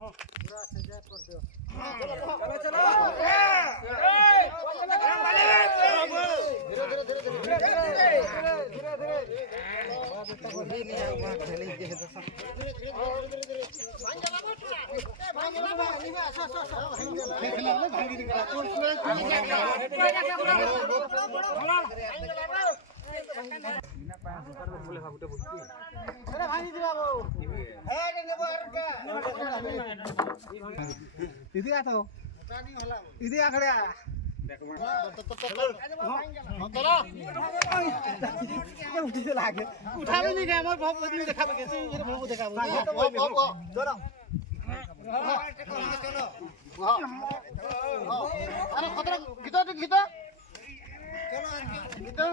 पूरा सजा कर दो। चलो चलो इधर आ तो इधर आ खड़े उठी से लागे उठा भी नहीं गया मोर बहुत बदली देखा के से इधर बहुत देखा चलो अरे खतरा गीता तो गीता चलो गीता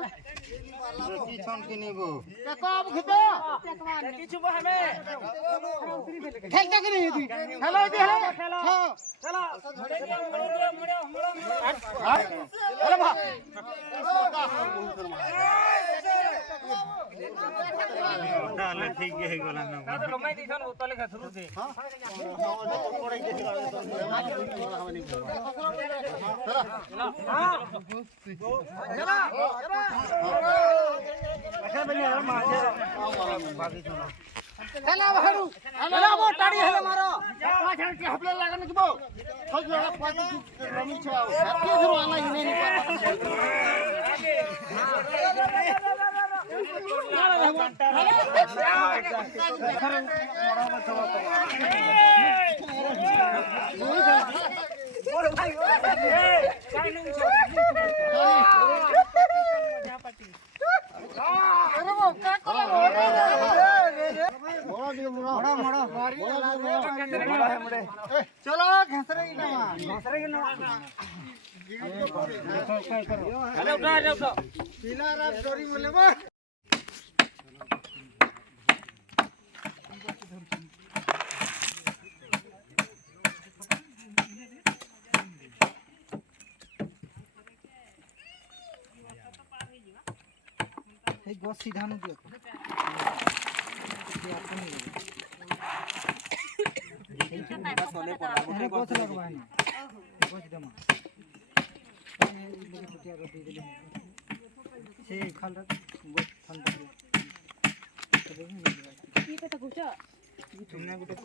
की छन के नेबो देखो अब गीता की छुबो हमें खेलता कि नहीं थी हेलो इधर है चलो चलो अरे भा डाले ठीक है गोला ना मैं दिसन उतले का शुरू दे हेलो बाहरु हेलो वो टाड़ी हेलो मारो पांच हट के हपले लागने की बो खोज लगा पांच रमी छ के जरो आना ही नहीं चलो घसरे की ना अरे उठा पीला रात चोरी बोले बा এই গছ সিধা নো দিও सोने पड़ा गछ लगवा है गछ दमा लेके छुटिया कर दे से खाल रख गछ ठंडा ये तो गुचा तुमने गुटे